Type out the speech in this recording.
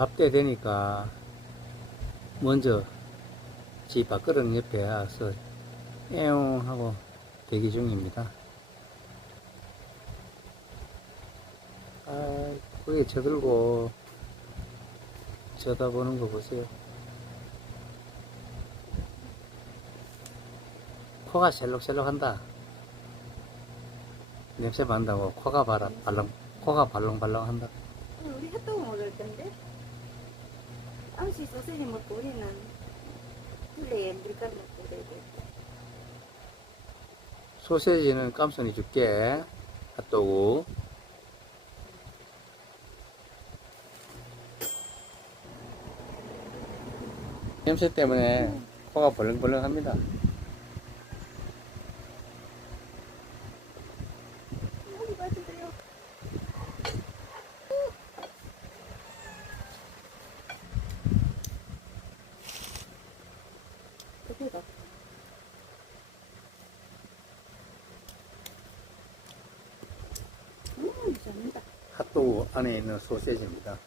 밥때 되니까 먼저 집 밥그릇 옆에 와서 에옹 하고 대기 중입니다. 아, 거기 쳐들고 쳐다보는 거 보세요. 코가 셀록셀록 한다. 냄새 맡는다고 코가 바라, 발렁, 코가 발렁발렁 한다. 우리 핫도그 먹을 건데. 아저씨 소세지 먹고 우리는 플레이에 밀가루 먹고 그래야겠다. 소세지는 깜손이 줄게. 핫도그. 냄새 때문에 코가 벌렁벌렁 합니다. 여기 봐주세요. 여기가. 음, 좋습니다. 핫도그 안에 있는 소세지입니다.